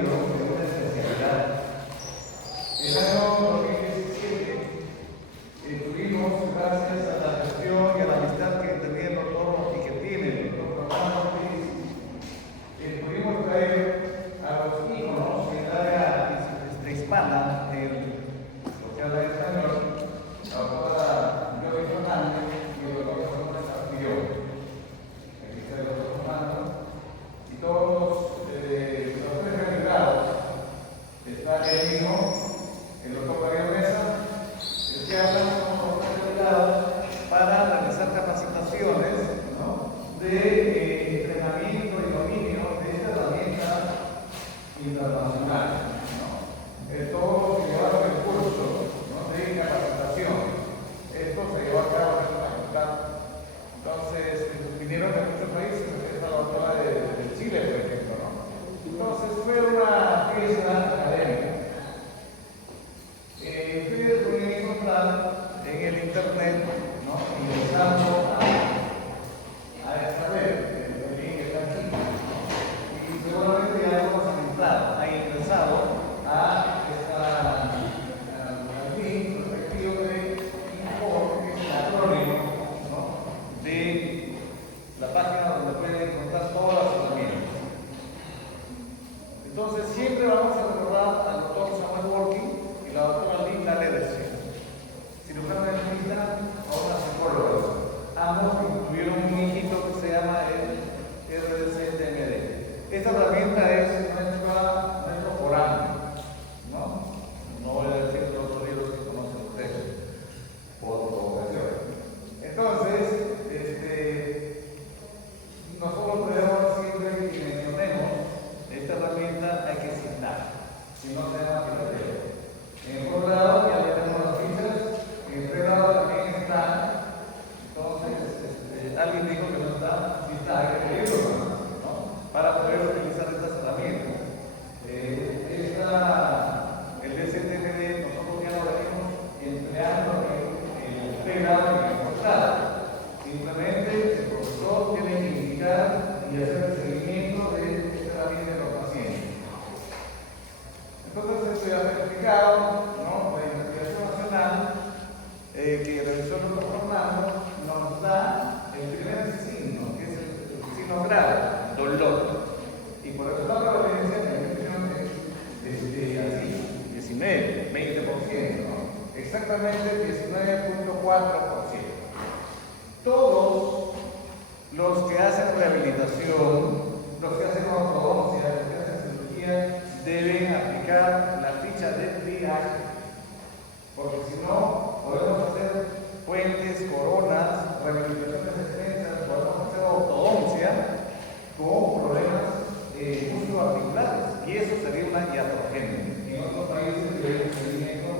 Unidos en una especialidad. El año 2017 tuvimos, gracias a la gestión y a la amistad que tenía el doctor y que tiene el doctor Romano Ortiz, pudimos traer a los íconos en el área hispana, lo que habla español, la doctora Joy Fernández y el doctor Ramón Castillo. Aquí está el doctor Romano y todos los tres delegados. Está el mismo, el doctor Mario Mesa, el que habla con los tres delegados para realizar capacitaciones, ¿no?, de entrenamiento y dominio de esta herramienta internacional, ¿no? Todos se llevaron el curso, ¿no?, de capacitación. Esto se llevó a cabo en la facultad. Entonces, vinieron de muchos países, esta la doctora de Chile, por ejemplo, ¿no? Entonces, fue una fiesta académica. Ustedes pueden encontrar en el internet, ¿no?, ingresando a esta web, el link está aquí, ¿no? Y seguramente ya lo hemos entrado, ha ingresado a al link respectivo de INFOR, que es el acrónimo, ¿no?, de la página donde pueden encontrar todas las herramientas. Entonces, siempre vamos a recordar al doctor Samuel Working y la doctora Linda Ledersen, cirujana dentista o una psicóloga. Ambos incluyeron un hijito que se llama el RDC-TMD. Esta herramienta es nuestro foráneo, ¿no? No voy a decir los otros libros que conocen ustedes, por ocasión. Entonces, nosotros debemos siempre que mencionemos esta herramienta hay que citar, si no se llama pirateo. En el otro lado ya tenemos las fichas, en este lado también está. Entonces, alguien dijo que no está, sí está, hay que pedirlo, ¿no?, para poder utilizar estas herramientas. El DCTMD nosotros ya lo venimos empleando en el pregrado y en el posgrado. Simplemente el profesor tiene que indicar y hacer el seguimiento de esta herramienta de los pacientes. Entonces, esto ya está explicado, ¿no? La investigación nacional que realizó el doctor Fernando nos da el primer signo, que es el signo grave, dolor. Y por eso la prevalencia de la infección es así, 19, 20%, ¿no? Exactamente 19.4%. Todos los que hacen rehabilitación, los que hacen ortodoncia, los que hacen cirugía, deben aplicar la ficha de triaje, porque si no, podemos hacer puentes, coronas, rehabilitaciones extensas, podemos hacer ortodoncia con problemas musculoarticulares, y eso sería una iatrogénesis. En otros países hay un seguimiento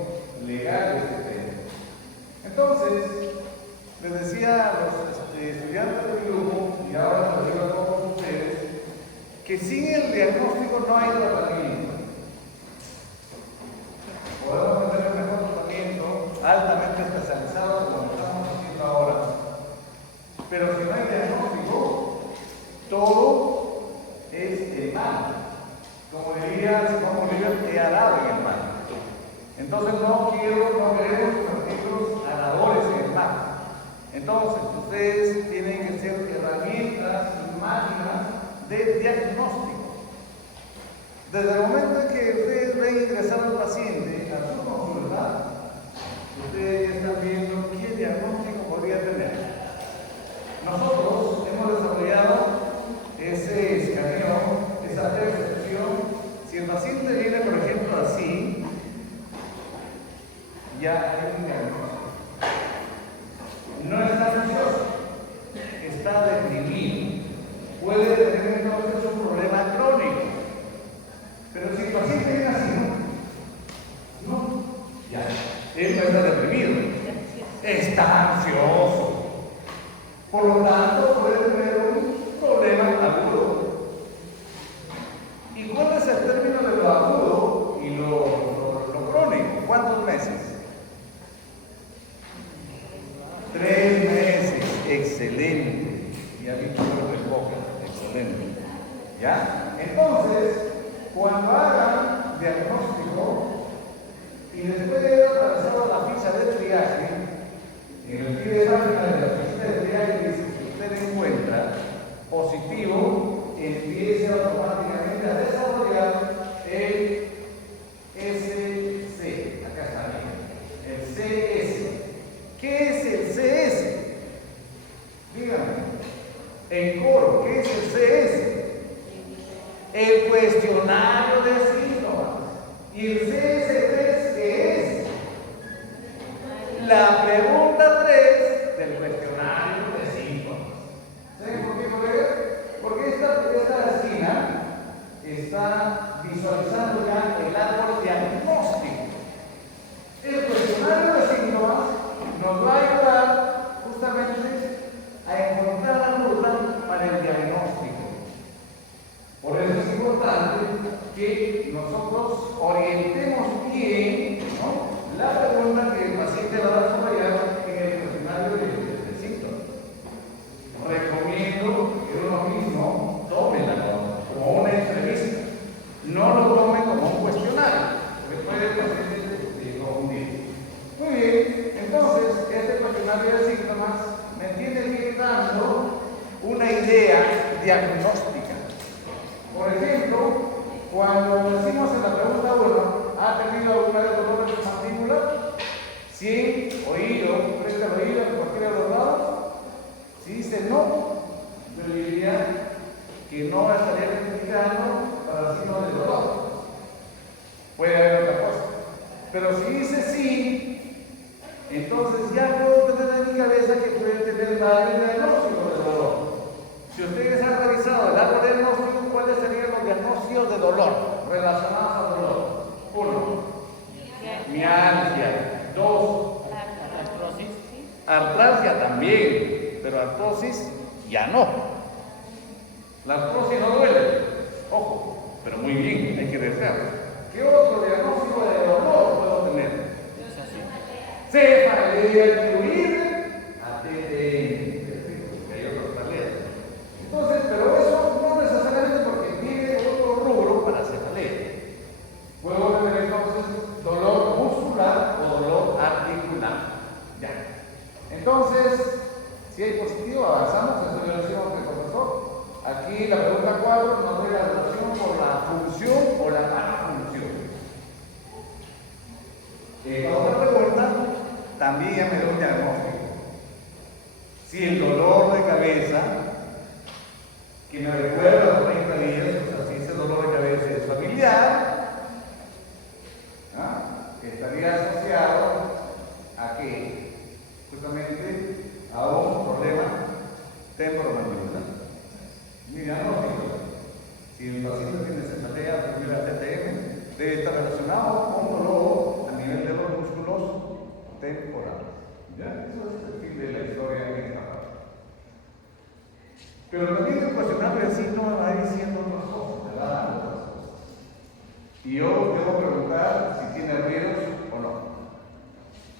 legal de este tema. Entonces, les decía a los estudiantes de dibujo, y ahora les digo a todos ustedes, que sin el diagnóstico no hay tratamiento. Podemos tener un mejor tratamiento altamente especializado como lo estamos haciendo ahora, pero si no hay diagnóstico, todo es mal. Como diría Simón Bolívar, he arado en el mal. Entonces no queremos convertirlos ganadores en el mal. Entonces ustedes tienen que ser herramientas y máquinas de diagnóstico. Desde el momento en que ustedes ven ingresar al paciente a su consulta, ustedes ya están viendo qué diagnóstico podría tener. Nosotros hemos desarrollado ese escaneo, esa percepción. Si el paciente viene, por ejemplo, así, ya hay un diagnóstico. No está ansioso, está deprimido. Puede tener entonces un problema crónico. Pero si el paciente viene así, no, ya, él no está deprimido, está ansioso. Por lo tanto, puede tener un problema agudo. ¿Y cuál es el término de lo agudo y lo crónico? ¿Cuántos meses? 3 meses, excelente. Ya vi que no me excelente. ¿Ya? Entonces, cuando hagan diagnóstico y después de haber atravesado la ficha de triaje, en el pie de página de la ficha de triaje dice que si usted encuentra positivo, empiece automáticamente a desarrollar el SC. Acá está bien. El CS. ¿Qué es el CS? Díganme. En coro, ¿qué es el CS? El cuestionario de síntomas. ¿Y el CS3 qué es? La pregunta 3 del cuestionario de síntomas. ¿Saben por qué, colega? Porque esta esquina está visualizando ya el árbol diagnóstico. El cuestionario de síntomas nos va a ayudar justamente a encontrar la ruta para el diagnóstico. Por eso es importante que nosotros orientemos bien, ¿no?, la pregunta que el paciente va a desarrollar en el cuestionario de síntomas. Recomiendo que uno mismo tome la nota como una entrevista, no lo tome como un cuestionario, porque puede el paciente confundir. Muy bien, entonces este cuestionario de síntomas me tiene que ir dando una idea diagnóstica. Por ejemplo, cuando decimos en la pregunta 1, ¿ha tenido alguna vez dolor en su mandíbula? ¿Sí? ¿Oído? ¿Frente al oído? ¿En cualquiera de los lados? Si dice no, yo diría que no estaría identificando para el signo del dolor. Puede haber otra cosa. Pero si dice sí, entonces ya puedo tener en mi cabeza que puede tener varios diagnósticos de dolor. Si ustedes han revisado el árbol diagnóstico, ¿cuáles serían los diagnósticos de dolor relacionados al dolor? 1. Mialgia. 2. Artrosis. Artralgia también, pero artrosis ya no. La artrosis no duele. Ojo, pero muy bien, hay que desear. ¿Qué otro diagnóstico de dolor puedo tener? Cefalea tiroide, ATTN. Perfecto, hay otras tareas. Entonces, pero eso no necesariamente porque tiene otro rubro para cefalea. Puedo tener entonces dolor muscular o dolor articular. Ya. Entonces, si hay positivo, avanzamos. Eso ya lo hicimos con el profesor. Aquí la pregunta 4 nos da la relación con la función o la malfunción. La otra pregunta también ya me da un diagnóstico. Si el dolor de cabeza, que me recuerda a los 30 días, o sea, si ese dolor de cabeza es familiar, estaría asociado a que justamente a un problema temporomandibular. Mi diagnóstico, si el paciente tiene cefalea, primera TTM, debe estar relacionado con dolor a nivel de los músculos temporales. ¿Ya? Eso es el fin de la historia en esta parte. Pero también el cuestionario de síntomas va diciendo otras cosas, te va dando otras cosas. Y yo debo preguntar si tiene ruidos o no.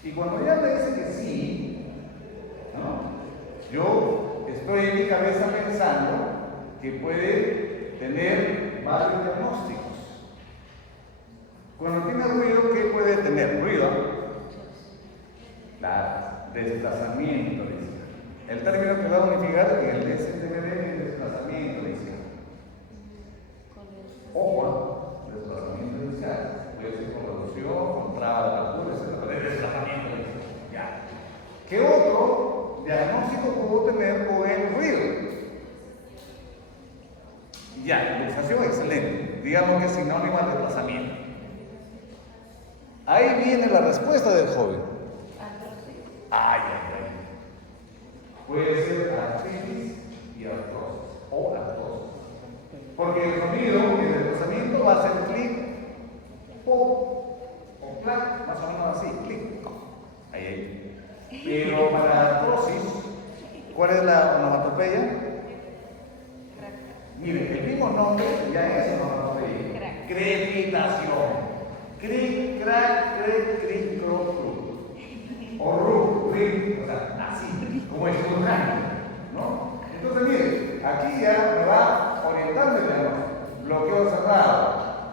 Y cuando ya me dice que sí, ¿no?, yo estoy en mi cabeza pensando que puede tener varios diagnósticos. Cuando tiene ruido, ¿qué puede tener? Ruido. Claro, desplazamiento, dice. El término que va a unificar en el DSM-5 es desplazamiento, dice. Ojo, desplazamiento inicial. Puede ser con reducción, con traba de la altura, etc. Pero es desplazamiento, dice. Ya. ¿Qué otro diagnóstico puedo tener con el ruido? Ya, luxación, excelente. Digamos que es sinónimo al desplazamiento. Ahí viene la respuesta del joven. Ay, ay, ay. Puede ser artritis y artrosis. O artrosis. Porque el sonido y el desplazamiento va a ser clic, pop o clac, más o menos así, clic. Ahí, ahí. Pero para artrosis, ¿cuál es la onomatopeya? Miren, el mismo nombre ya es onomatopeya. Crepitación. Cric, crac, crec, cric, cro, cru. O ru, rin, o sea, así, como escurrando, ¿no? Entonces, miren, aquí ya me va orientando el diagnóstico. Bloqueo cerrado,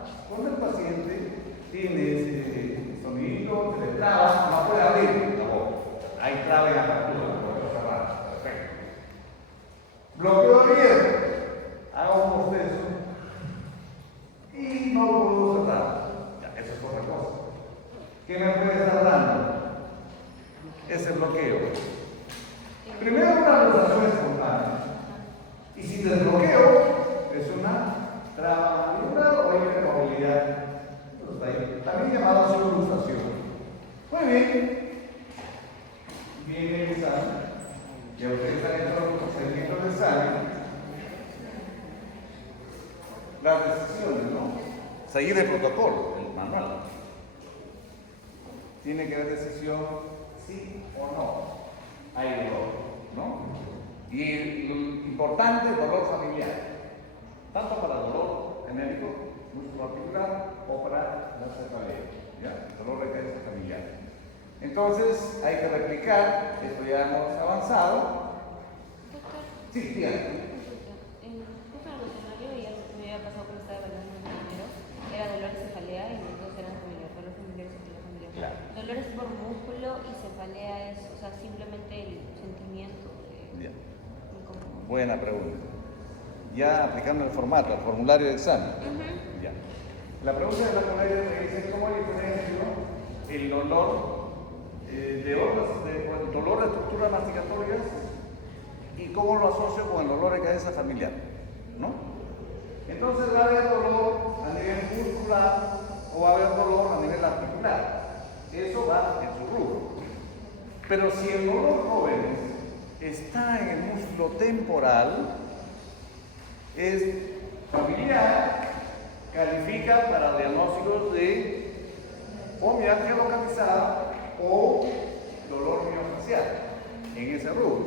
las decisiones, ¿no? Seguir el protocolo, el manual. Tiene que haber decisión sí o no. Hay dolor, ¿no? Y lo importante, el dolor familiar. Tanto para el dolor genérico, musculoarticular, o para la cefalea, ¿ya? El dolor de cabeza familiar. Entonces, hay que replicar, esto ya hemos avanzado. Doctor, Sí, dígame. justo en el escenario ya me había pasado cuando estaba evaluando el primero, era dolor y cefalea y los dos eran familiar, dolor familiar y cefalea familiar. Claro. Dolor es por músculo y cefalea es, o sea, simplemente el sentimiento de Ya. incómodo. Buena pregunta. Ya aplicando el formato, el formulario de examen. Ya. La pregunta de la colega me dice cómo diferencio el dolor el dolor de estructuras masticatorias y cómo lo asocio con el dolor de cabeza familiar, ¿no? Entonces va a haber dolor a nivel muscular o va a haber dolor a nivel articular. Eso va en su rubro. Pero si el dolor, jóvenes, está en el músculo temporal, es familiar, califica para diagnósticos de o mialgia localizada o dolor miofacial en ese rubro.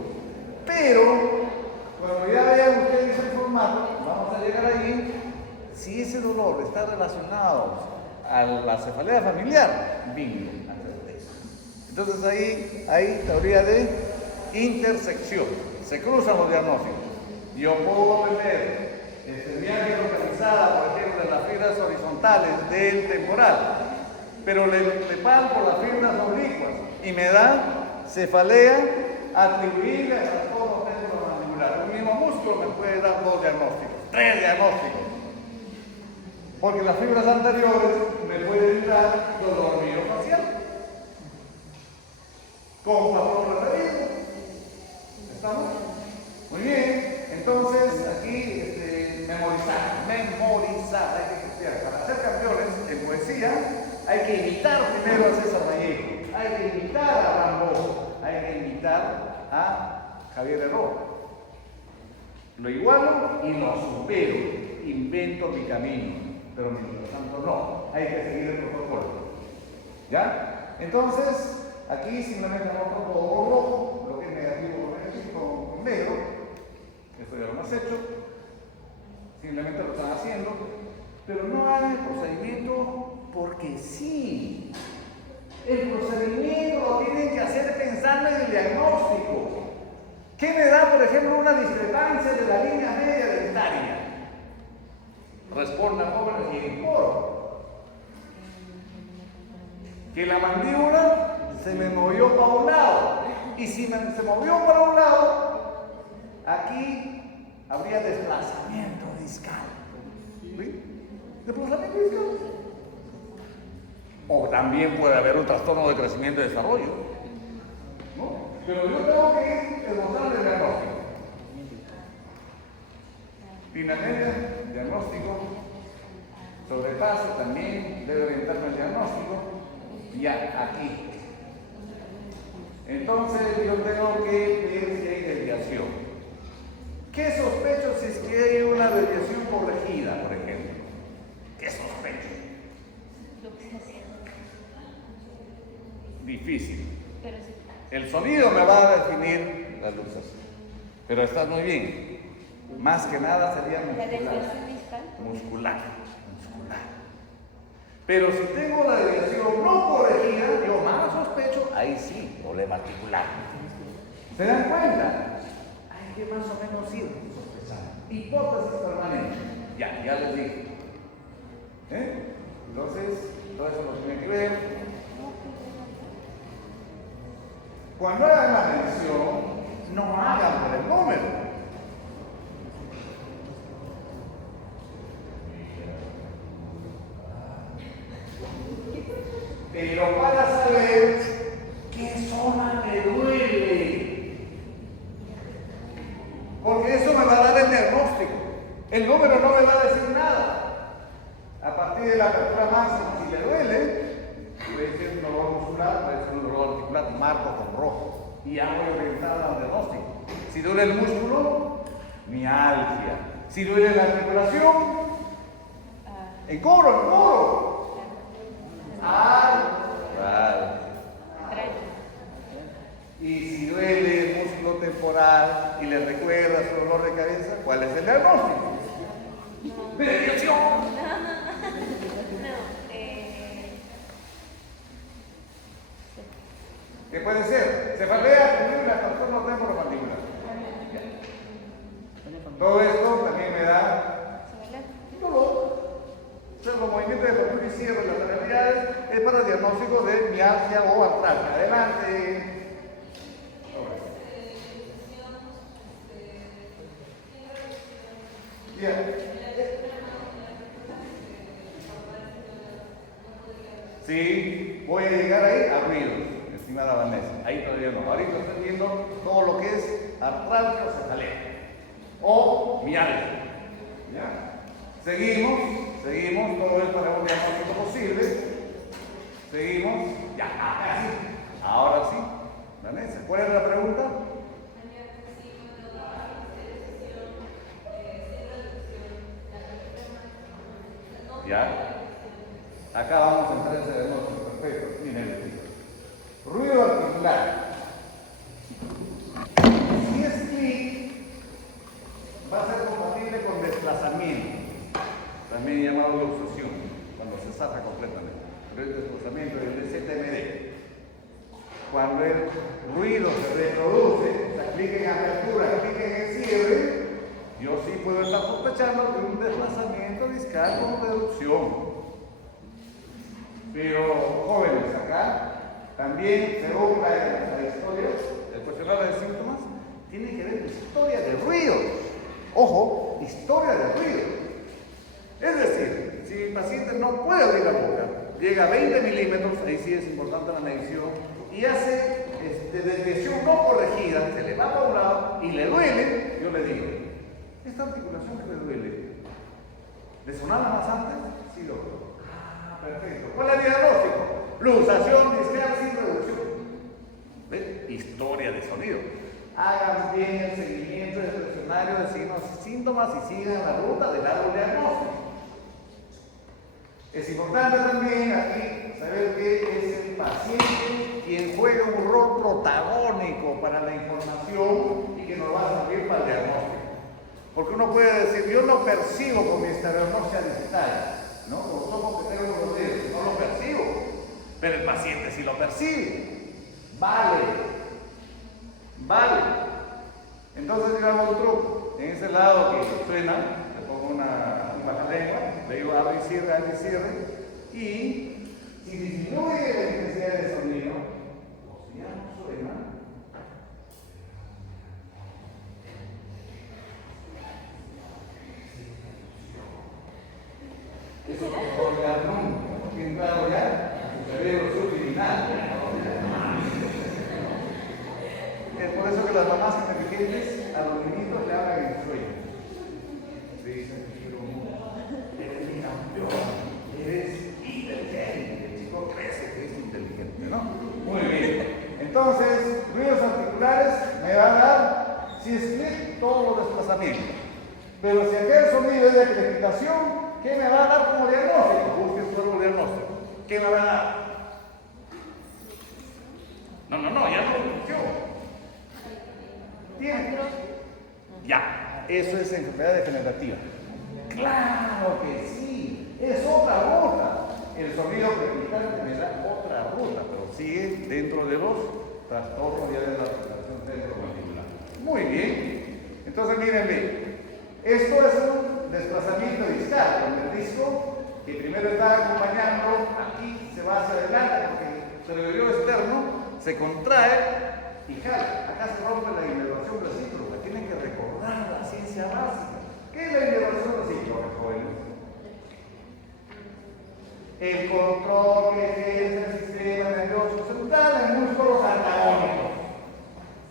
Pero cuando ya vean ustedes el formato, vamos a llegar allí. Si ese dolor está relacionado a la cefalea familiar, bingo. Entonces ahí hay teoría de intersección. Se cruzan los diagnósticos. Yo puedo tener mialgia localizada, por ejemplo, en las fibras horizontales del temporal, pero le palpo las fibras oblicuas y me da cefalea atribuible al trastorno temporomandibular. Un mismo músculo me puede dar 2 diagnósticos, 3 diagnósticos, porque las fibras anteriores me pueden dar dolor miofacial con patrón referido. ¿Estamos? Muy bien. Entonces aquí memorizar, hay que estudiar. Para ser campeones en poesía hay que imitar primero a César Vallejo, hay que imitar a Rambo, hay que imitar a Javier Herrera. Lo igualo y lo supero, invento mi camino, pero mientras tanto no, hay que seguir el protocolo. ¿Ya? Entonces, aquí simplemente anoto todo rojo, lo que es negativo con negro, esto ya lo hemos hecho, simplemente lo están haciendo, pero no hagan el procedimiento porque sí. El procedimiento lo tienen que hacer pensando en el diagnóstico. ¿Qué me da, por ejemplo, una discrepancia de la línea media dentaria? Respondan jóvenes y en coro. Que la mandíbula se me movió para un lado. Y si se movió para un lado, aquí habría desplazamiento discal. ¿Sí? ¿Desplazamiento discal? O también puede haber un trastorno de crecimiento y desarrollo, ¿no? Pero yo tengo que ir esbozando el diagnóstico. Finalmente, diagnóstico, sobrepaso también debe orientarme el diagnóstico. Ya, aquí. Entonces yo tengo que ver si hay desviación. ¿Qué sospecho si es que hay una desviación corregida, por ejemplo? ¿Qué sospecho? Difícil. El sonido me va a definir las luces. Pero está muy bien. Más que nada sería muscular. ¿La desviación discal? Muscular. Pero si tengo la desviación no corregida, yo más sospecho, ahí sí, problema articular. ¿Se dan cuenta? Hay que más o menos ir sospechando. Hipótesis permanente. Ya les dije. Entonces, todo eso lo tiene que ver. Cuando hagan la medición, no hagan por el número. Pero para saber qué zona me duele. Porque eso me va a dar el diagnóstico. El número no me va a decir nada. A partir de la apertura máxima, si le duele, puede ser un dolor muscular, puede ser un dolor articular, marco con rojo. Y ya voy orientada al diagnóstico. Si duele el músculo, mialgia. Si duele la articulación, En coro, en coro. Al ras. Y si duele el músculo temporal y le recuerda su dolor de cabeza, ¿cuál es el diagnóstico? ¡Medicación! ¿Qué puede ser? Cefalea, mandíbula, trastorno temporomandibular. Todo esto también me da dolor. Entonces, los movimientos de apertura y cierre, las lateralidades, es para diagnóstico de mialgia o artralgia. Adelante. Bien. Sí, voy a llegar ahí a ruidos, estimada Vanessa. Ahí todavía no. Ahorita estoy viendo todo lo que es artralgia o cefalea. O mialgia. ¿Ya? Seguimos, todo es para un diagnóstico posible. Seguimos, ya, acá sí. Ahora sí. Vanessa, ¿cuál es la pregunta? Ya. Acá vamos a entrar en ese diagnóstico. Perfecto. Miren, ruido articular. Si es clic, va a ser compatible con desplazamiento, también llamado luxación, cuando se zafa completamente. Pero el desplazamiento es el ZMD. Cuando el ruido se reproduce, o sea, clic en apertura, clic en cierre, yo sí puedo estar sospechando de un desplazamiento discal con reducción. Pero, jóvenes, acá también, según la historia, el cuestionario de síntomas, tiene que ver con historia de ruido. Ojo, historia de ruido. Es decir, si el paciente no puede abrir la boca, llega a 20 milímetros, ahí sí es importante la medición, y hace desviación no corregida, se le va para un lado y le duele, yo le digo, ¿esta articulación que le duele, le sonaba más antes? Sí, doctor. Ah, perfecto. ¿Cuál es el diagnóstico? Luxación discal sin reducción. ¿Ven? Historia de sonido. Hagan bien el seguimiento del cuestionario de signos y síntomas y sigan la ruta del árbol diagnóstico. Es importante también aquí saber que es el paciente quien juega un rol protagónico para la información y que nos va a servir para el diagnóstico. Porque uno puede decir, yo lo percibo con mi estereognosia digital, ¿no? Como somos que tengo los dedos, no lo percibo, pero el paciente sí lo percibe. Vale. Entonces yo hago un truco. En ese lado que suena, le pongo un bajalengua, le digo abre y cierre, y si disminuye la intensidad del sonido, o si ya no suena, eso no se puede olvidar nunca, porque he entrado ya en su cerebro subliminal. Es por eso que las mamás inteligentes a los niñitos le hablan en sueño. Le dicen, eres mi campeón, eres inteligente, el chico crece que es inteligente, ¿no? Muy bien. Entonces, ruidos articulares me va a dar, si es clic, todos los desplazamientos. Pero si aquel sonido es de crepitación, ¿qué me va a dar como diagnóstico? Busquen su árbol diagnóstico. ¿Qué me va a dar? No, ya no lo funciona. ¿Tiene? Ya, eso es enfermedad degenerativa. Claro que sí, es otra ruta. El sonido crepitante me da otra ruta, pero sigue dentro de los trastornos ya de la articulación temporomandibular. Muy bien. Entonces, mírenme, esto es un desplazamiento discal, donde el disco que primero está acompañando aquí se va hacia adelante porque el cerebro externo se contrae y jala. Acá se rompe la inervación recíproca. Tienen que recordar la ciencia básica. ¿Qué es la inervación recíproca, jóvenes? El control que ejerce el sistema nervioso central en músculos antagónicos.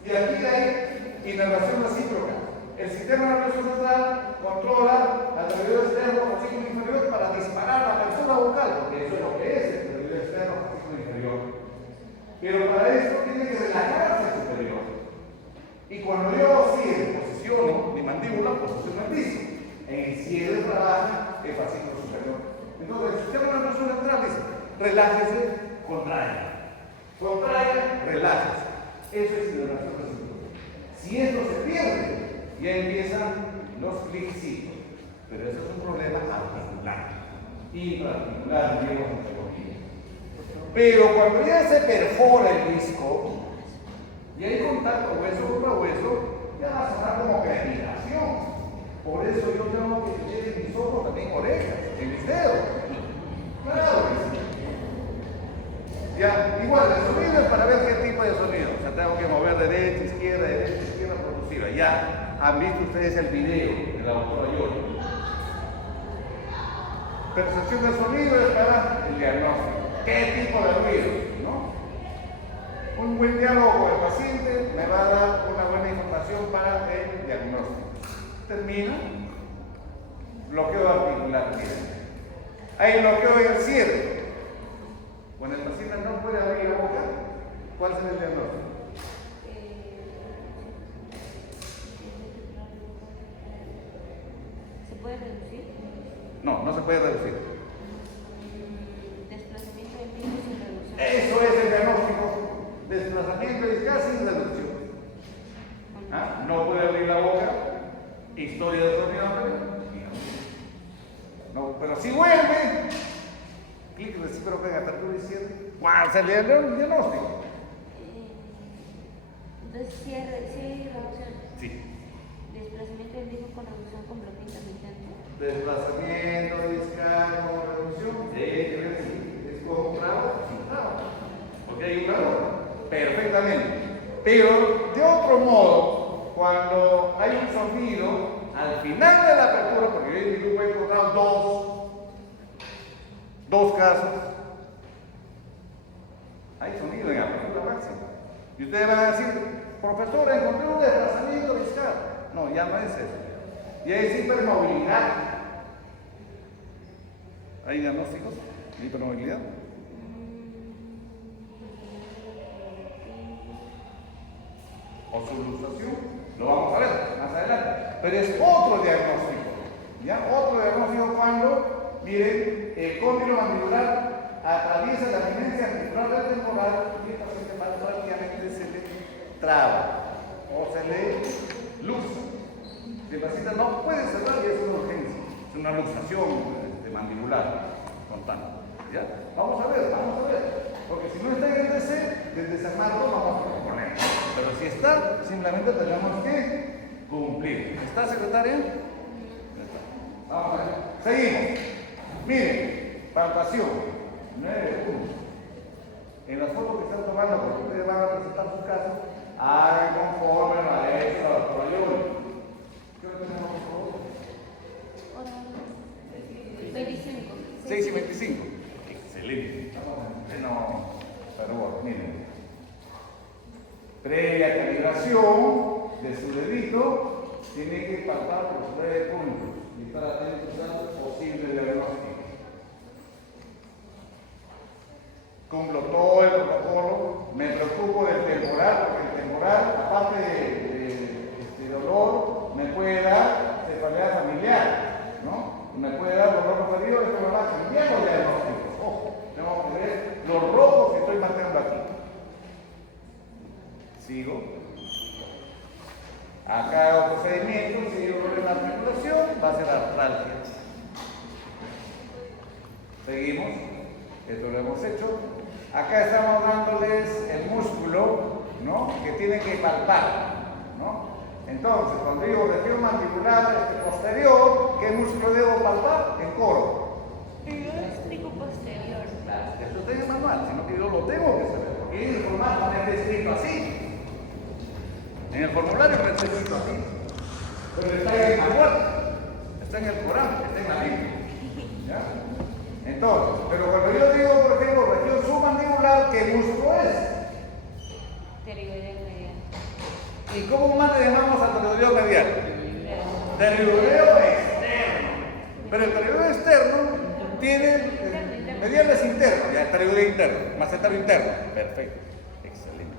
Y aquí hay inervación recíproca. El sistema nervioso central controla al cerebro externo o ciclo inferior para disparar la apertura vocal, porque eso es lo que es el cerebro externo o ciclo inferior. Pero para esto tiene que relajarse el superior. Y cuando yo cierre, posiciono mi mandíbula, posiciono el disco. En el cierre trabaja el fascículo superior. Entonces, si usted una persona central dice, relájese, contraiga. Contraiga, relájese. Eso es hidratación recíproca. Si esto se pierde, ya empiezan los clicitos. Pero eso es un problema articular. Intraarticular, digo, entre comillas. Pero cuando ya se perfora el disco, y hay contacto hueso contra hueso, ya va a sonar como crepitación. Por eso yo tengo que tener en mis ojos también orejas, en mis dedos. Claro que sí. Ya, igual, el sonido es para ver qué tipo de sonido. O sea, tengo que mover derecha, izquierda, productiva. Ya, han visto ustedes el video de la doctora Yoli. Percepción del sonido es para el diagnóstico. ¿Qué tipo de ruido? ¿No? Un buen diálogo con el paciente me va a dar una buena información para el diagnóstico. Termina. Bloqueo articular. Hay bloqueo en el cierre. Cuando el paciente no puede abrir la boca, ¿cuál será el diagnóstico? ¿Se puede reducir? No, no se puede reducir. Desplazamiento del disco sin reducción. Eso es el diagnóstico. Desplazamiento discal sin reducción. ¿Ah? No puede abrir la boca. Historia de sonido. No, pero si vuelve, clic recíproco en apertura y cierre. ¿Cuál sería el diagnóstico? Entonces, cierre, sí, reducción. Sí. Desplazamiento del disco con reducción con bloqueo intermitente. Desplazamiento discal con reducción. Es con traba, sin traba. Porque hay un calor. Perfectamente. Pero de otro modo, cuando hay un sonido al final de la apertura, porque yo en mi grupo he encontrado dos casos, hay sonido en apertura máxima. Y ustedes van a decir, profesor, encontré un desplazamiento discal. No, ya no es eso. Ya es hipermovilidad. ¿Hay diagnósticos de hipermovilidad? O su ilustración, lo vamos a ver más adelante. Pero es otro diagnóstico, ¿ya? Otro diagnóstico cuando, miren, el cóndilo mandibular atraviesa la eminencia articular del temporal y el paciente prácticamente se le traba o se le luxa. Si el paciente no puede cerrar, ya es una urgencia, es una luxación mandibular constante. ¿Ya? Vamos a ver. Porque si no está en el DC, desde San Marcos vamos a proponer. Pero si está, simplemente tenemos que cumplir. ¿Está, secretaria? Ya está. Vamos a ver. Seguimos. Miren, palpación. 9 puntos. En las fotos que están tomando, porque ustedes van a presentar sus casos, hagan conforme a la hecho la doctora Yoli. ¿Qué hora tenemos, por favor? 25. 6 y 25. Excelente. No, pero bueno, miren. Previa calibración de su dedito, tiene que palpar por los 9 puntos y estar atentos al posible diagnóstico. Cumplo todo el protocolo, me preocupo del temporal, porque el temporal, aparte de dolor, me puede dar cefalea familiar, ¿no? Me puede dar dolor referido, después me va a cambiar los diagnósticos. Ojo, tengo que ver los rojos que estoy marcando aquí. Sigo. Acá hago procedimiento, si yo dolor en la articulación, va a ser artralgia. Seguimos. Esto lo hemos hecho. Acá estamos dándoles el músculo, ¿no?, que tienen que palpar, ¿no? Entonces, cuando digo región mandibular posterior, ¿qué músculo debo palpar? El coro. Gástrico posterior. Eso está en el manual, sino que yo lo tengo que saber, porque en el formato me está escrito así. En el formulario me está escrito así. Pero está en el manual, está en el Corán, está en la Biblia. ¿Ya? Entonces, pero cuando yo digo, por ejemplo, región submandibular, ¿qué músculo es? Pterigoideo medial. ¿Y cómo más le llamamos al pterigoideo medial? Pterigoideo externo. Pero el pterigoideo externo tiene medial es interno, ya el pterigoideo interno, macetario interno. Perfecto, excelente.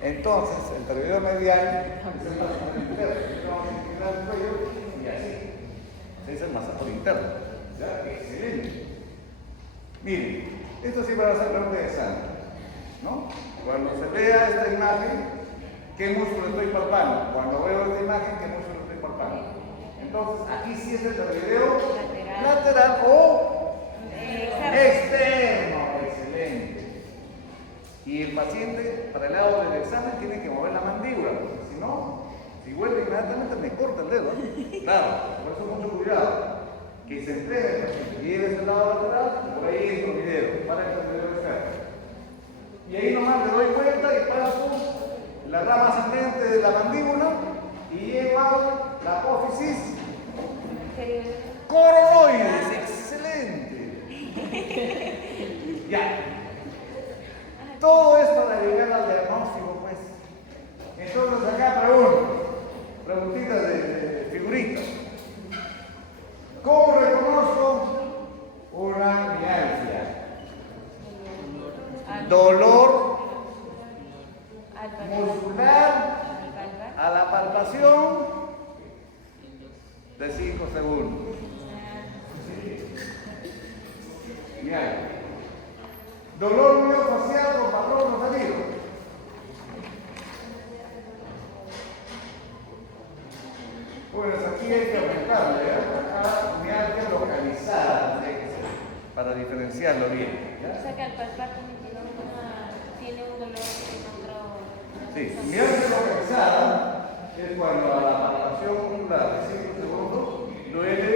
Entonces, el pterigoideo medial es el macetario interno. Vamos a inclinar el cuello y así. Ese es el macetario interno. ¿Ya? Excelente. Miren, esto sí va a ser pregunta de examen, ¿no? Cuando se vea esta imagen, ¿qué músculo estoy palpando? Cuando veo esta imagen, ¿qué músculo estoy palpando? Entonces, aquí sí es el video lateral o externo. Excelente. Y el paciente, para el lado del examen, tiene que mover la mandíbula, porque si no, si vuelve inmediatamente me corta el dedo. Claro, por eso mucho cuidado. Que se entregue el paciente. Lleve ese lado lateral, por ahí entro mi dedo, para que el dedo externo. Y ahí nomás le doy vuelta y paso la rama ascendente de la mandíbula y llego a la apófisis coronoides. Excelente. Ya. Todo es para llegar al diagnóstico, pues. Entonces acá preguntitas de figuritas. ¿Cómo reconozco una mialgia? Dolor muscular a la palpación de 5 segundos. Mialgia. Dolor miofascial con patrón no salido. Pues aquí hay que aumentarle, acá mialgia localizada, para diferenciarlo bien. ¿Ya? O sea que al palpar tiene un dolor en otro. Sí, mialgia localizada es cuando a la palpación muscular de 5 segundos duele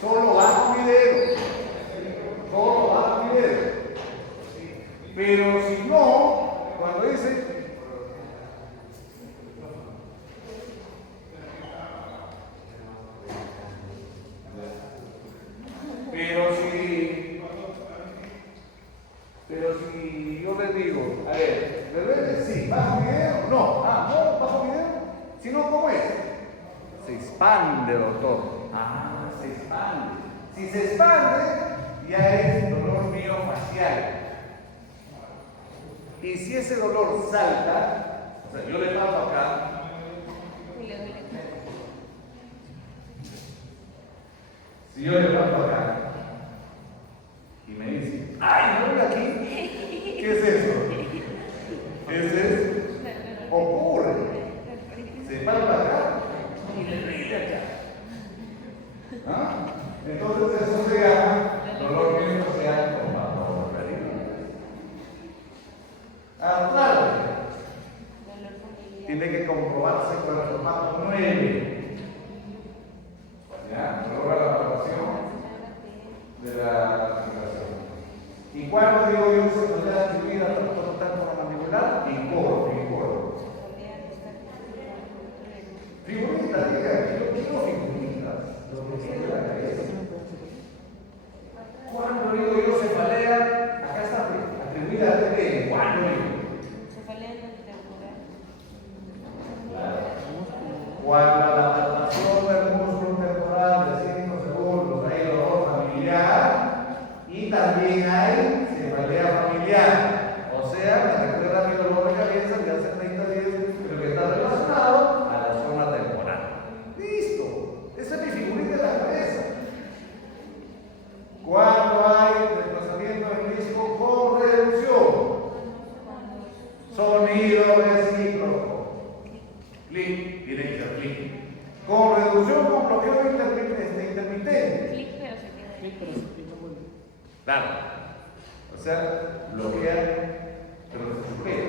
solo bajo mi dedo. Solo bajo mi dedo. Pero si no, cuando dice pero si yo le digo, a ver, ¿le duele? Sí, bajo mi dedo, no, no, bajo mi dedo, si no, ¿cómo es? Se expande, doctor. Se expande. Si se expande, ya es dolor miofascial. Y si ese dolor salta, o sea, yo le palpo acá, si yo le palpo acá y me dice, ¡ay, no aquí! ¿Qué es eso? Ese es, ocurre. Se palpa acá y le ríe acá. Entonces eso se llama dolor miofascial con patrón artralgia. Tiene que comprobarse con el formato 9. ¿Ya? Luego la palpación de la articulación. ¿Y cuándo digo yo se podría atribuir a tanto mandibular? En coro. Figuritas, diga, yo quiero figuritas. Lo que sea de la cabeza. ¿Cuándo digo yo cefalea? Acá está atribuida a qué. ¿Cuándo digo? Cefalea intertemporal. Cuando la palpación del músculo temporal de 5 segundos hay dolor familiar y también hay cefalea familiar. O sea, me recuerda mi dolor de cabeza de hace 30 días, pero que está relacionado a la zona temporal. ¡Listo! Esa es mi figurita de la cabeza. Cuando hay desplazamiento del disco con reducción. Sonido recíproco. Clic, tiene que ser clic. Con reducción con bloqueo intermitente. Clic, pero se queda. Claro. O sea, bloquea, pero se supera.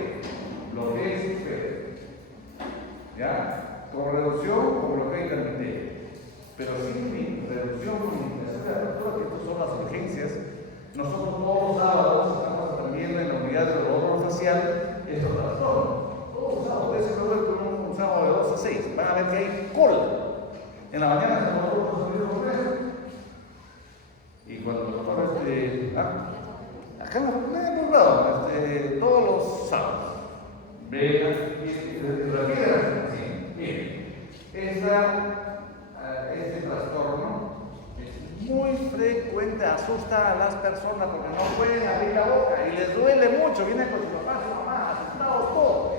Bloquea y supera. ¿Ya? Con reducción con bloqueo intermitente. Pero sin reducción con limitación de apertura, que estas son las urgencias. Nosotros todos los sábados estamos aprendiendo en la unidad de dolor facial estos trastornos. Todos los sábados, de ese luego un sábado de 2 a 6. Van a ver que hay cola. En la mañana estamos todos con eso. Y cuando los doctores, acá en un lado, todos los sábados, ven y refieren. Sí, miren, este trastorno es muy frecuente, asusta a las personas porque no pueden abrir la boca y les duele mucho, vienen con su papá, su mamá, asustados todos.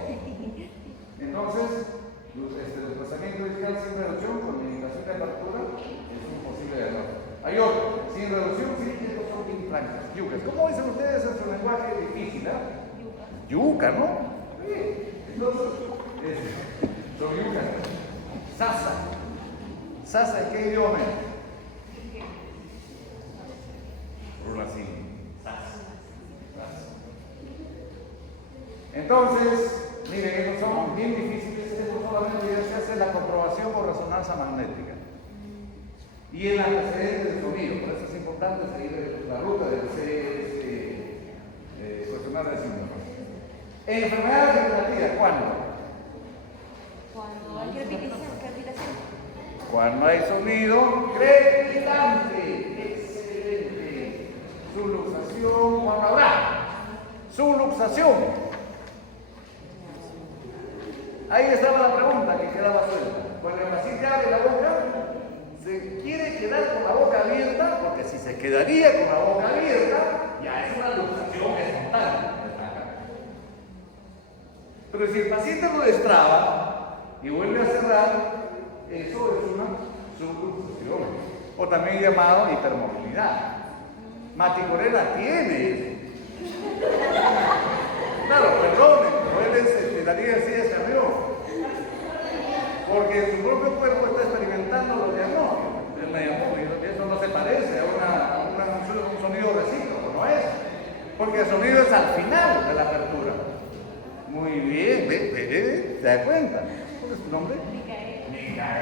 Entonces, el desplazamiento discal sin reducción con limitación de apertura es un posible error. Hay otro. yucas. ¿Cómo dicen ustedes en su lenguaje difícil? Yuca, ¿no? Sí. Entonces, son yucas. Sasa. ¿Sasa en qué idioma es? Así. Entonces, miren, estos son bien difíciles. Esto solamente ya se hace la comprobación por resonancia magnética. Y en antecedentes de sonido. Por eso es importante seguir la ruta del cuestionario de síntomas. En enfermedades degenerativas, ¿cuándo? Cuando hay crepitación. Cuando hay sonido crepitante. Excelente. Su luxación, cuando habrá su luxación. Ahí estaba la pregunta que quedaba suelta. Cuando el paciente abre la boca, se quiere quedar con la boca abierta, porque si se quedaría con la boca abierta, ya es una luxación espontánea. Pero si el paciente lo destraba y vuelve a cerrar, eso es una subluxación, o también llamado hipermovilidad. Maticorena tiene eso. Claro, perdonen, pero él es Darío García Escarrión, porque su propio cuerpo está experimentando los diagnósticos. Eso no se parece a un sonido recíproco, no es, porque el sonido es al final de la apertura. Muy bien, ¿te das cuenta? ¿Cuál es tu nombre? Micaela.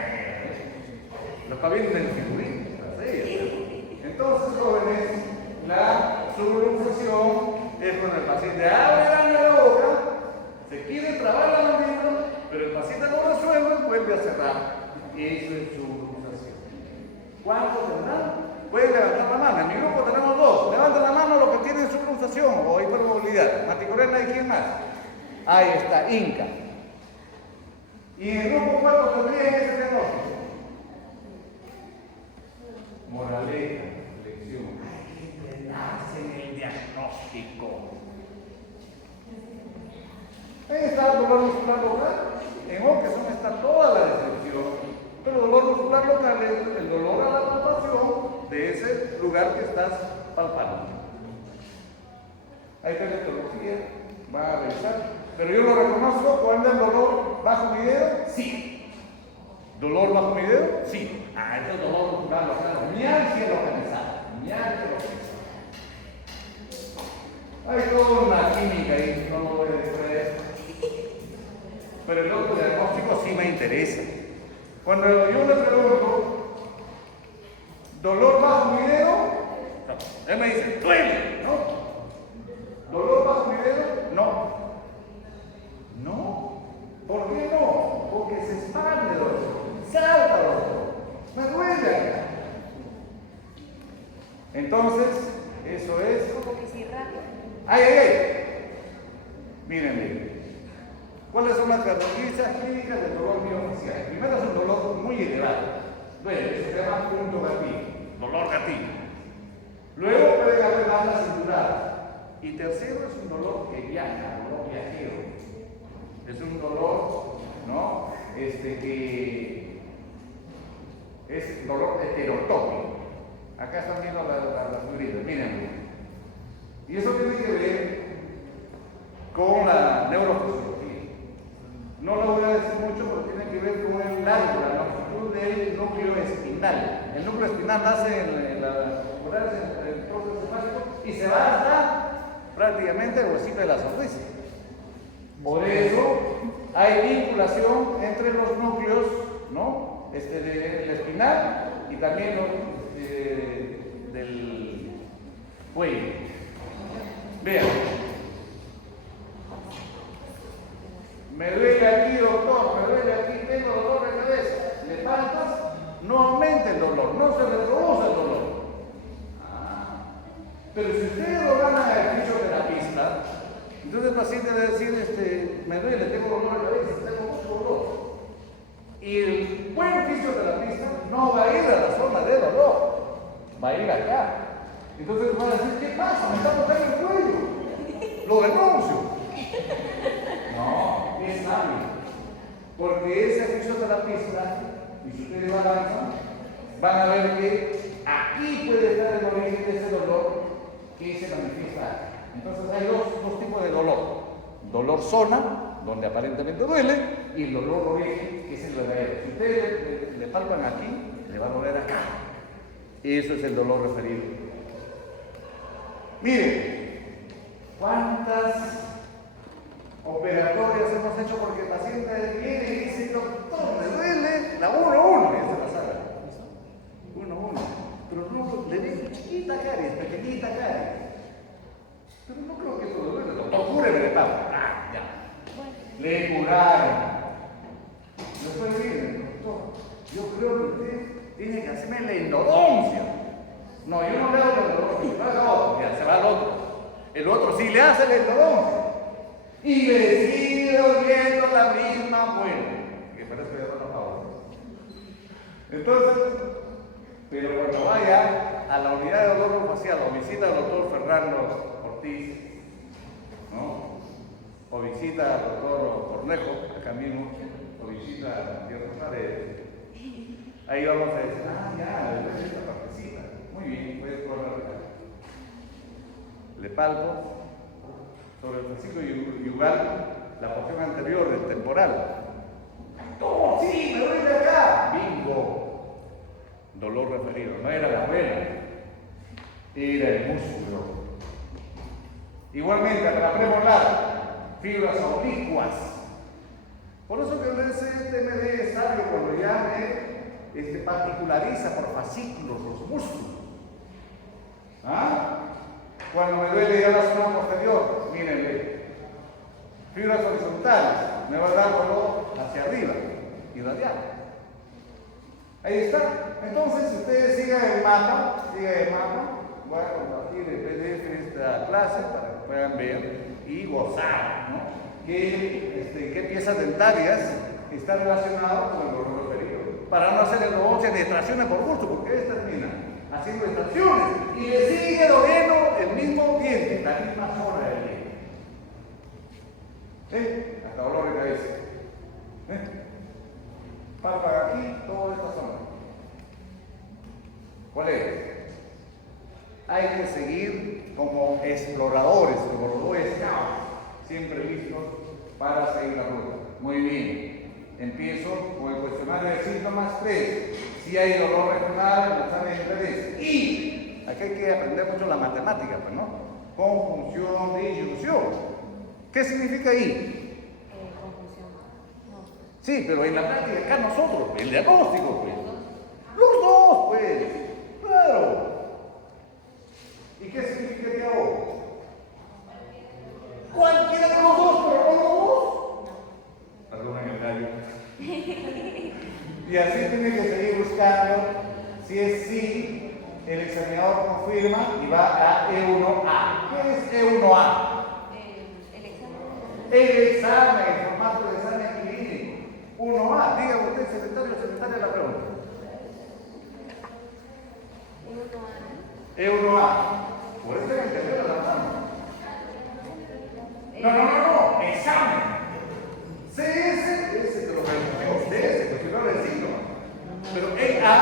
Lo está viendo en el figurín. Entonces, jóvenes, la subluxación es cuando el paciente abre la boca, se quiere trabar la mandíbula, pero el paciente no resuelve, vuelve a cerrar. Eso es subluxación. ¿Cuántos tendrán? Pueden levantar la mano. En mi grupo tenemos dos. Levanten la mano los que tienen subluxación o hipermovilidad. Maticorena, ¿y quién más? Ahí está, Inca. ¿Y en el grupo cuántos tendrían ese diagnóstico? Moraleja, lección. Hay que entrenarse en el diagnóstico. Ahí está el dolor muscular local. En Oquesson está toda la descripción. Pero el dolor muscular local es el dolor a la palpación de ese lugar que estás palpando. Ahí está la etología, va a revisar. Pero yo lo reconozco cuando el dolor bajo mi dedo, sí. ¿Dolor bajo mi dedo? Sí. Este es dolor muscular local. Mialgia localizada. Mialgia localizada. Hay toda una química ahí, no lo voy a distraer. Pero el otro diagnóstico sí me interesa. Cuando yo le pregunto, ¿dolor bajo mi dedo? Él me dice, duele, ¿no? ¿Dolor bajo mi dedo? No. ¿No? ¿Por qué no? Porque se expande, doctor. Salta, doctor. Me duele. Entonces, eso es. Como que si rápido. ¡Ay, ay, ay! Miren. ¿Cuáles son las características clínicas del dolor miofascial? Primero es un dolor muy elevado. Bueno, eso se llama punto gatillo. Dolor gatillo. Luego puede haber bandas cinturadas. Y tercero es un dolor que viaja, dolor viajero. Es un dolor, ¿no? Que es dolor heterotópico. Acá están viendo las fibrillas, miren. Y eso tiene que ver con la neurofisiología. No lo voy a decir mucho, pero tiene que ver con el largo, la longitud del núcleo espinal. El núcleo espinal nace en la el tronco encefálico y se va hasta prácticamente el huesito de la sonrisa. Por eso hay vinculación entre los núcleos, ¿no? Del espinal y también del cuello. Vean. Me duele aquí, doctor, me duele aquí, tengo dolor de cabeza. Le faltas, no aumenta el dolor, no se reproduce el dolor. Pero si ustedes lo ganan al fisioterapista, entonces el paciente va a decir, me duele, tengo dolor de cabeza, tengo mucho dolor. Y el buen fisioterapista no va a ir a la zona de dolor, va a ir acá. Entonces van a decir, ¿qué pasa? Me está tocando el cuello. Lo denuncio. No, es sabio. Porque ese fisioterapista, y si ustedes avanzan, van a ver que aquí puede estar el origen de ese dolor que se manifiesta. Entonces hay dos tipos de dolor. Dolor zona, donde aparentemente duele, y el dolor origen, que es el verdadero. Si ustedes le palpan aquí, le va a doler acá. Eso es el dolor referido. Miren, ¿cuántas operatorias hemos hecho porque el paciente viene y dice, doctor, me duele la 1-1, esa es la sala. 1-1. Pero no, le digo chiquita caries, pequeñita caries. Pero no creo que eso le duele, doctor, cúreme de pavo. Ah, ya. Le curaron. Después miren, doctor, yo creo que usted tiene que hacerme la endodoncia. No, yo no le hago la endodoncia, yo hago otro, ya se va al otro. El otro sí le hace la endodoncia. Y le sigue doliendo la misma muerte. Que parece que ya no favor. Entonces, pero cuando vaya a la unidad de dolor facial o visita al doctor Fernando Ortiz, ¿no? O visita al doctor Cornejo, acá mismo, o visita a Dios Paredes, ahí vamos a decir, ah, ya, le doy esta partecita. Muy bien, puedes correr acá. Le palpo sobre el fascículo yugal la porción anterior del temporal. ¡Oh, sí, me duele acá! ¡Bingo! Dolor referido, no era la vena, era el músculo. Igualmente, a la premolar, fibras oblicuas. Por eso que el TMD es sabio cuando ya me particulariza por fascículos los músculos. ¿Ah? Cuando me duele ya la zona posterior, mírenle, fibras horizontales, me va a dar dolor hacia arriba y radial. Ahí está. Entonces, si ustedes sigan el mapa, voy a compartir el PDF de esta clase para que puedan ver y gozar, ¿no? ¿Qué piezas dentarias están relacionadas con el dolor referido? Para no hacer endodoncia ni extracciones por gusto, porque ustedes terminan haciendo extracciones y le sigue doliendo el mismo diente, la misma zona del diente. Hasta dolor de cabeza. Párpago aquí, toda esta zona. ¿Cuál es? Hay que seguir como exploradores, como los Boy Scouts, siempre listos para seguir la ruta. Muy bien. Empiezo con el cuestionario de síntomas 3. Si hay dolor regional en el examen de interés. Y aquí hay que aprender mucho la matemática, pues, ¿no? Conjunción, disyunción. ¿Qué significa I? Confusión. No. Sí, pero en la práctica acá nosotros, el diagnóstico, pues. Los dos, pues. Claro. ¿Y qué significa que hago? Cualquiera de los dos, pero no los dos. Perdón, el gallo. Y así tiene que seguir buscando. Si es sí, el examinador confirma y va a E1A. ¿Qué es E1A? El examen. El examen, el formato de examen clínico. 1A. Diga usted, secretario o secretaria, la pregunta. E1A. Por eso hay que tener la mano. No. Examen. CS, ese te lo reconozco. CS, cuestionario del síntoma. Pero EA.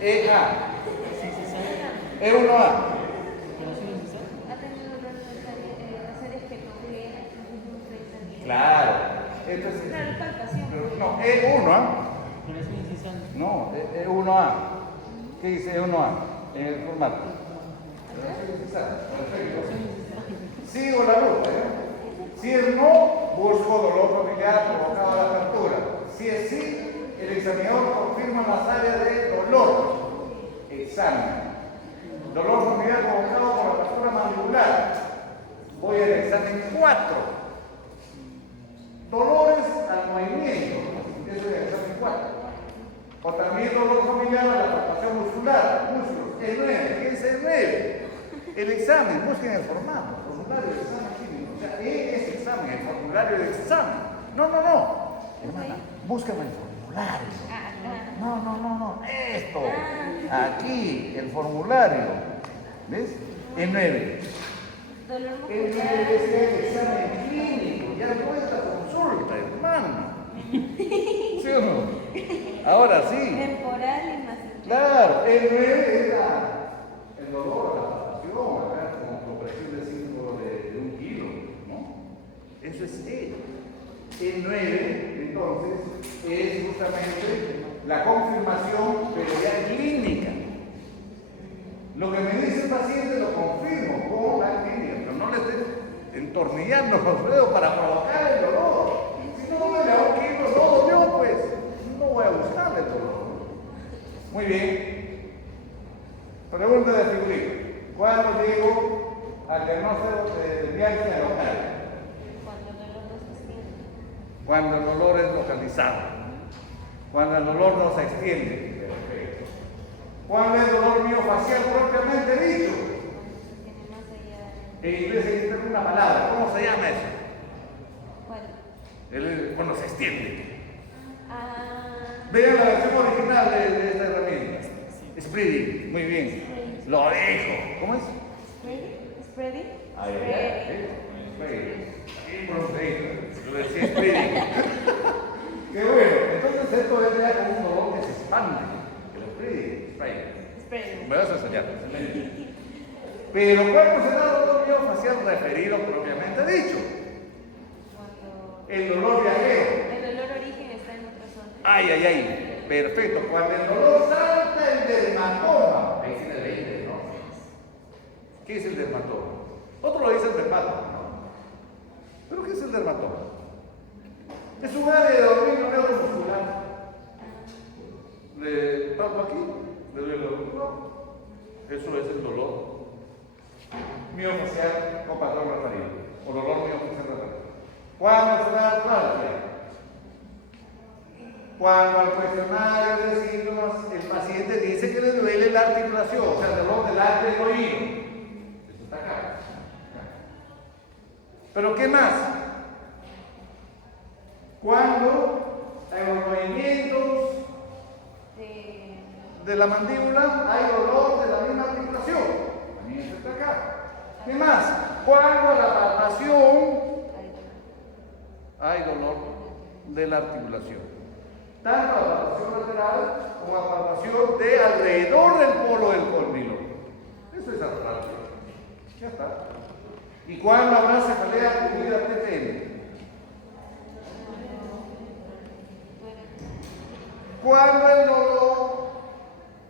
EA. E1A. Claro. Esto es. Pero no, E1A. No, E1A. ¿Qué dice E1A? En el formato. Perfecto. Sigo la ruta, Si es no, busco dolor familiar provocado a la apertura. Si es sí, el examinador confirma las áreas de dolor. Examen. Dolor familiar provocado por la apertura mandibular. Voy al examen 4. Dolores al movimiento. Ese es el examen 4. O también dolor familiar a la palpación muscular. Músculos. El 9. ¿Qué es el 9? El examen. Busquen el formato. El formulario del examen químico. O sea, es examen. El formulario del examen. No. Hermana, búscame el formulario. No. Esto. Aquí. El formulario. ¿Ves? El 9. Dolor El muscular. 9 es el examen clínico. Ya no es la consulta, hermano. ¿Sí o no? Ahora sí. Temporal y más Claro, el 9 es el dolor, la palpación, acá con compresión de 5 de 1 kilo, ¿no? Eso es él. El 9, entonces, es justamente la confirmación, pero ya clínica. Lo que me dice el paciente lo confirmo con la clínica, pero no le estoy entornillando los dedos para provocar el dolor. Si no me da un kilo, no dolió, pues no voy a buscarle el dolor. Muy bien. Pregunta de figurita. ¿Cuándo llego al diagnóstico de viaje local? Cuando el dolor no se extiende. Cuando el dolor es localizado. Cuando el dolor no se extiende. Perfecto. ¿Cuándo es el dolor miofacial propiamente dicho? Cuando se extiende más allá de... En inglés existe una palabra. ¿Cómo se llama eso? ¿Cuál? Cuando se extiende. Ah, Vean la versión original de esta herramienta. Spreading. Muy bien. Lo dejo. ¿Cómo es? spreading. Ahí Spreading. Yo decía spreading. Qué bueno. Entonces esto es ya como un dolor que se expande. El spreading. Me vas a enseñar. Pero ¿cuándo se da el dolor miofacial referido propiamente dicho? Cuando El dolor viajero. el dolor origen está en otra zona. Ay. Perfecto. Cuando el dolor salta el dermatoma. Ahí sí le veinte, ¿no? ¿Qué es el dermatoma? Otro lo dice el dermato, ¿no? ¿Pero qué es el dermatoma? Es un área de dominio neuromuscular. Le toco aquí, le doy el dolor. Eso es el dolor miofacial con patrón referido. O dolor miofacial referido. ¿Cuándo se da artralgia? Cuando al cuestionario de síntomas el paciente dice que le duele la articulación, o sea, el dolor del arco del oído. Esto está acá. ¿Pero qué más? Cuando en los movimientos de la mandíbula hay dolor de la misma articulación. También esto está acá. ¿Qué más? Cuando la palpación hay dolor de la articulación. Tanto la palpación lateral como la palpación de alrededor del polo del córneo. Eso es artralgia. Ya está. ¿Y cuándo habrá cefalea atribuida a TTM? Cuando el dolor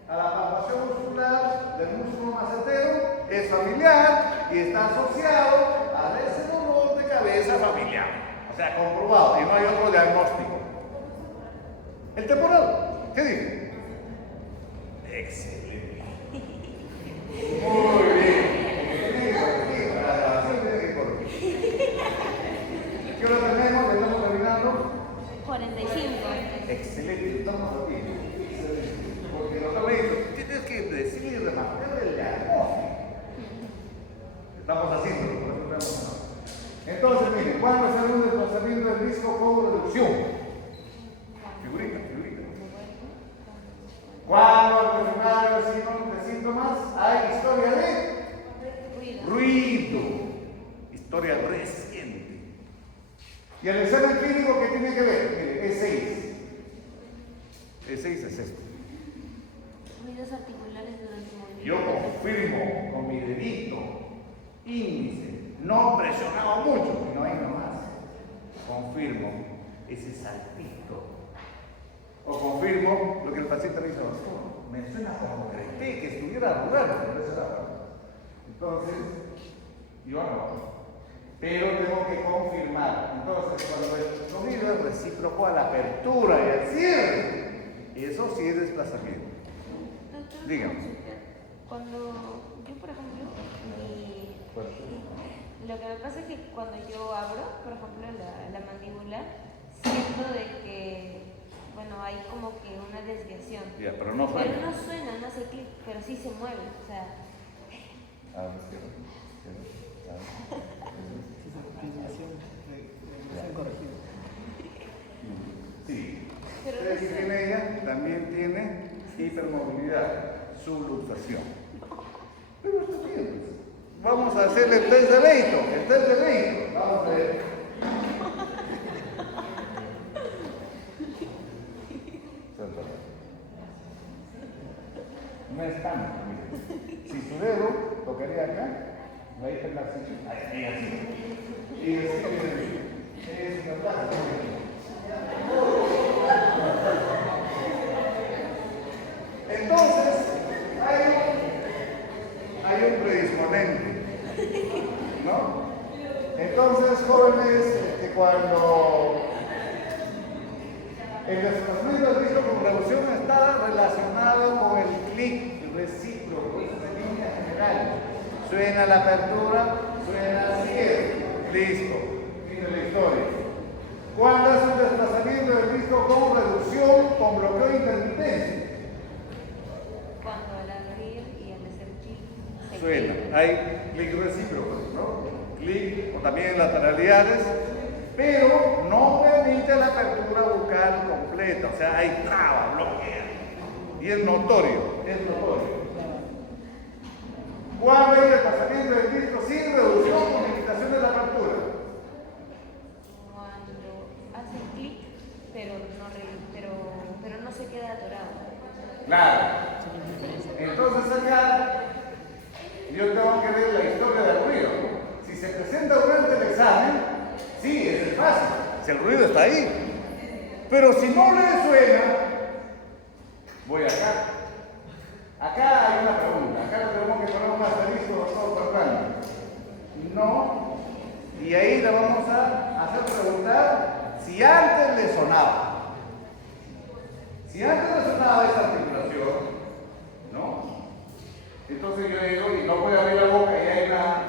a la palpación muscular del músculo macetero es familiar y está asociado a ese dolor de cabeza familiar. O sea, comprobado, y no hay otro diagnóstico. El temporal, ¿qué dice? Excelente. Muy bien. Tiene que corregir, la grabación tiene que corregir. ¿Qué hora tenemos? ¿Estamos terminando? 45. Excelente, estamos aquí. Porque nos han dicho, tienes que decir y rematar el diagnóstico. Estamos haciéndolo, por eso estamos. Entonces, miren, ¿cuándo se da un desplazamiento del disco con reducción? Figurita. Cuando al cuestionario de síntomas hay historia de ruido. Historia reciente. Y el examen clínico, ¿qué tiene que ver? Mire, E6. E6 es esto. Ruidos articulares durante el movimiento. Yo confirmo con mi dedito índice, no presionado mucho, sino ahí nomás. Confirmo ese saltito. O confirmo lo que el paciente me dice, doctor, me suena como creí que estuviera rugando. Entonces, yo no. Pero tengo que confirmar. Entonces, cuando el sonido es recíproco a la apertura y al cierre, eso sí es desplazamiento. Doctor, Dígame. cuando yo, por ejemplo, lo que me pasa es que cuando yo abro, por ejemplo, la mandíbula, siento de que, bueno, hay como que una desviación. Ya, pero no suena. Pero no suena, no hace clic, pero sí se mueve, o sea. Sí. Pero Ustedes no que sé. tiene ella también tiene hipermovilidad, subluxación. Pero está bien, pues. Vamos a hacerle el test de Leito. Vamos a ver. No es tanto, mire. Si su dedo tocaría acá, va a ir en la así. Ahí, así. Y así, es una plaza. Entonces, hay un predisponente, ¿no? Entonces, jóvenes, que cuando el desplazamiento del disco con revolución está relacionado con el clic recíproco, esa es en línea general. Suena la apertura, suena el cierre, listo, fin de la historia. ¿Cuándo es un desplazamiento del disco con reducción, con bloqueo intermitente? Cuando al abrir y al hacer clic Suena, hay clic recíproco, ¿no? Clic o también lateralidades, pero no permite la apertura bucal completa, o sea, hay traba, bloquea. Y es notorio, es notorio. ¿Cuándo hay desplazamiento del disco sin reducción con limitación de la apertura? cuando hace clic, pero no se queda atorado. Claro. Entonces acá yo tengo que ver la historia del ruido. Si se presenta durante el examen, sí, es fácil, si el ruido está ahí. Pero si no le suena, voy acá. Acá hay una pregunta, acá le tenemos que poner un asterisco, doctor Fernando. No, y ahí le vamos a hacer preguntar si antes le sonaba. Si antes le sonaba esa articulación, ¿no? Entonces yo digo, y no voy a abrir la boca y hay una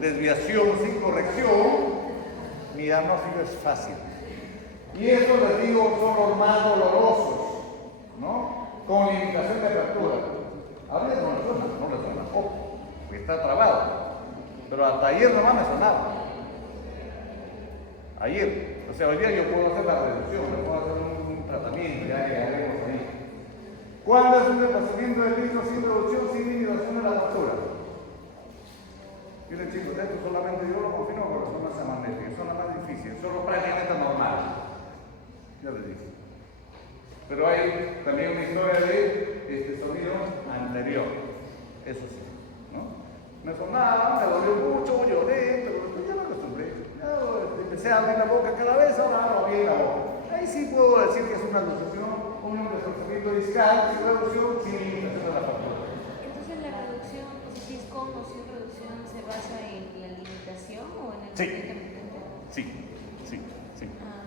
desviación sin corrección, mi diagnóstico es fácil. Y esto les digo, son los más dolorosos, ¿no? Con limitación de apertura. A veces no le suena, porque está trabado. Pero hasta ayer nomás me sonaba. Ayer. O sea, hoy día yo puedo hacer la reducción, le puedo hacer un tratamiento, ya llegaremos ahí. ¿Cuándo es un desplazamiento del disco sin reducción, sin limitación de la apertura? Miren chicos, esto solamente yo lo confirmo con resonancia magnética, son las más difíciles, son los prácticamente normales. Ya les dije. Pero hay también una historia de este sonido anterior, eso sí, ¿no? Me sonaba, me dolió mucho, lloré, pero ya me acostumbré. Empecé a abrir la boca cada vez, ahora abro bien la boca. Ahí sí puedo decir que es una luxación, un desplazamiento discal, sin reducción, sin limitación de la apertura. Entonces la reducción, si es con o sin reducción, ¿se basa en la limitación o en el Sí. intermitente? Sí.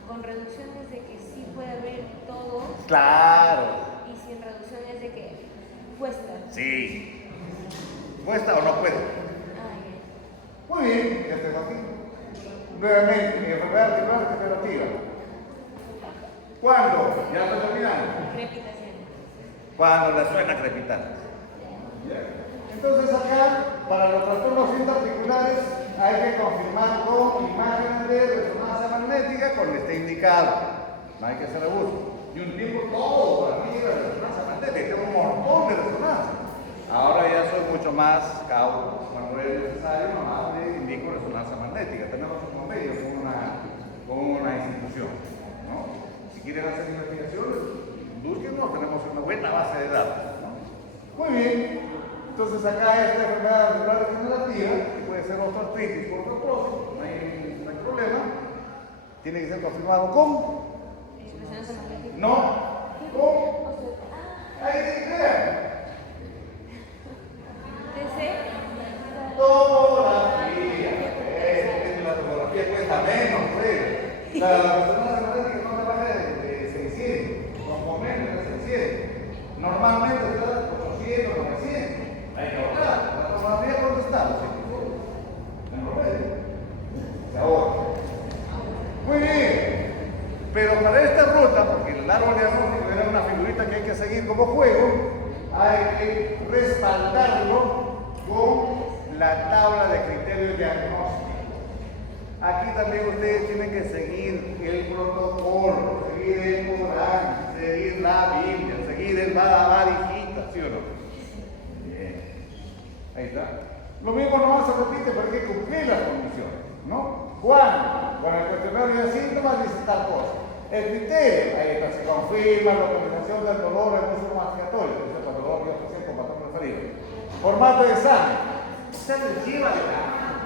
Con reducción es de que sí puede haber todo. Claro. Y sin reducción es de que cuesta. Sí. ¿Cuesta o no puede? Ya. Muy bien, ya tengo aquí. Nuevamente, mi enfermedad articular degenerativa. ¿Cuándo? Ya estoy terminando. Crepitación. Cuando le suena crepitante. Entonces acá, para los trastornos intraarticulares, hay que confirmar con imágenes de resonancia magnética cuando esté indicado. No hay que hacer abuso. Y un tiempo todo para mí era resonancia magnética, tengo un montón de resonancia. Ahora ya soy mucho más cauto. Cuando es necesario, nomás le indico resonancia magnética. Tenemos un convenio con una institución, ¿no? Si quieren hacer investigaciones, búsquenos, tenemos una buena base de datos, ¿no? Muy bien. Entonces acá esta enfermedad articular degenerativa, que puede ser osteoartritis por osteoporosis, no hay problema, tiene que ser confirmado con. Resonancia magnética. No, con. Ahí te crean. Tomografía. La tomografía cuesta menos, pues. La resonancia magnética no trabaja de 600, con menos de 600. Normalmente está 800, 900. Hay que ahorrar. La tomografía, ¿cuánto está? En promedio. Se ahorra. Muy bien. Pero para esta ruta, porque el árbol diagnóstico era una figurita que hay que seguir como juego, hay que respaldarlo con la tabla de criterios diagnósticos. Aquí también ustedes tienen que seguir el protocolo, seguir el Corán, seguir la Biblia, seguir el Badabarijita, ¿sí o no? Bien. Ahí está. Lo mismo no se repite, pero hay que cumplir las condiciones, ¿no? Juan, con el cuestionario de síntomas dice tal cosa. El criterio, ahí está, se confirma la localización del dolor en el uso masticatorio. Cuando yo pasé por patrón preferido. Formato de examen. Usted les lleva de la mano.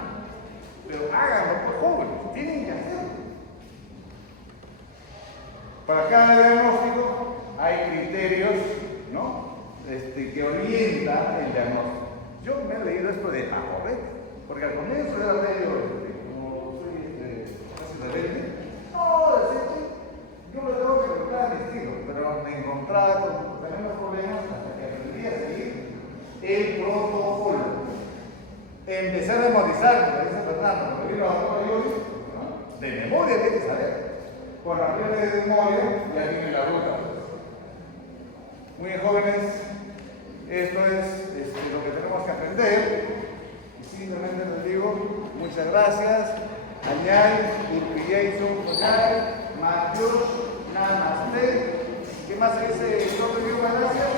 Pero háganlo, por jóvenes, tienen que hacerlo. Para cada diagnóstico hay criterios, ¿no? Que orientan el diagnóstico. Yo me he leído esto de Majoret, porque al comienzo era medio, como soy casi rebelde, no, yo me tengo que encontrar a mi estilo, pero me encontraba con tremendos problemas hasta que aprendí a seguir el protocolo. Empecé a memorizar, como dice Fernando, me vino a la ¿no? De memoria hay que saber. Con la clave de memoria ya tiene la ruta. Muy bien, jóvenes, esto es lo que tenemos que aprender. Y simplemente les digo, muchas gracias. Añay, Urpillaiso, Koyay, Matios, Namaste. ¿Qué más dice el nombre de Dios? Gracias.